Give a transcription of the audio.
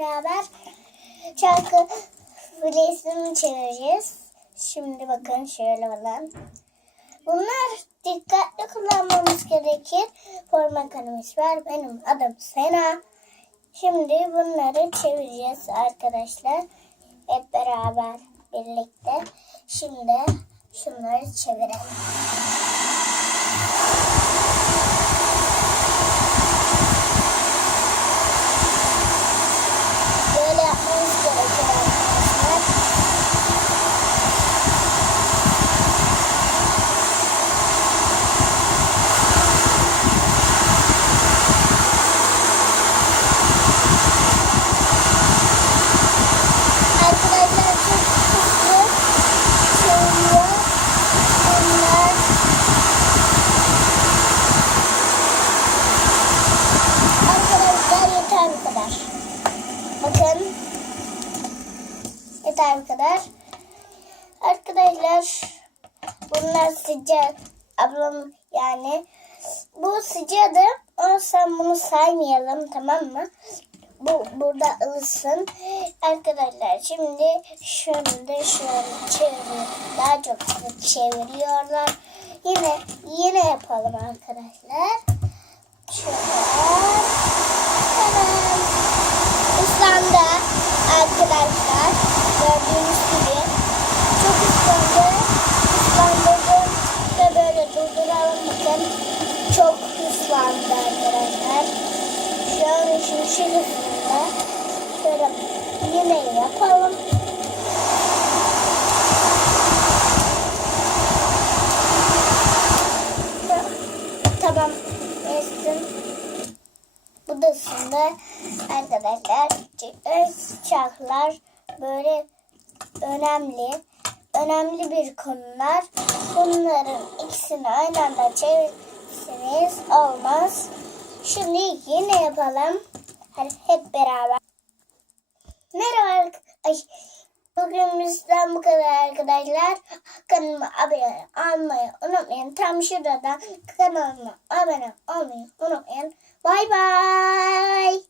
beraber çarkı filesini çevireceğiz. Şimdi bakın şöyle falan. Bunlar dikkatli kullanmamız gerekir. Fön Makinesi var. Benim adım Sena. Şimdi bunları çevireceğiz arkadaşlar. Hep beraber birlikte. Şimdi şunları çevirelim. Böyle yapmamız gerekir arkadaşlar. Arkadaşlar çok hızlı çeviriyor. Bunlar arkadaşlar yeter bu kadar. Bakın yeter bu kadar. Arkadaşlar bunlar sıcak. Ablam yani bu sıcağı olsa bunu saymayalım, tamam mı? Bu burada ılısın. Arkadaşlar şimdi şöyle çeviriyor. Daha çok çeviriyorlar. Yine yapalım arkadaşlar. Şöyle. Tamam. Islandı arkadaşlar. Gördüğünüz gibi. Çok ıslandı. Islandırdım ve böyle durduralım. Bakın. Çok ıslandı arkadaşlar. Şu an şu hızında. Şöyle yine yapalım. Tamam. Estim. Bu da ısındı. Arkadaşlar çarklar böyle önemli bir konular. Bunların ikisini aynı anda çevirirseniz olmaz. Şimdi yine yapalım. Hadi hep beraber. Merhaba. Bugün bizden bu kadar arkadaşlar. Kanalıma abone olmayı unutmayın. Tam şurada kanalıma abone olmayı unutmayın. Bye bye.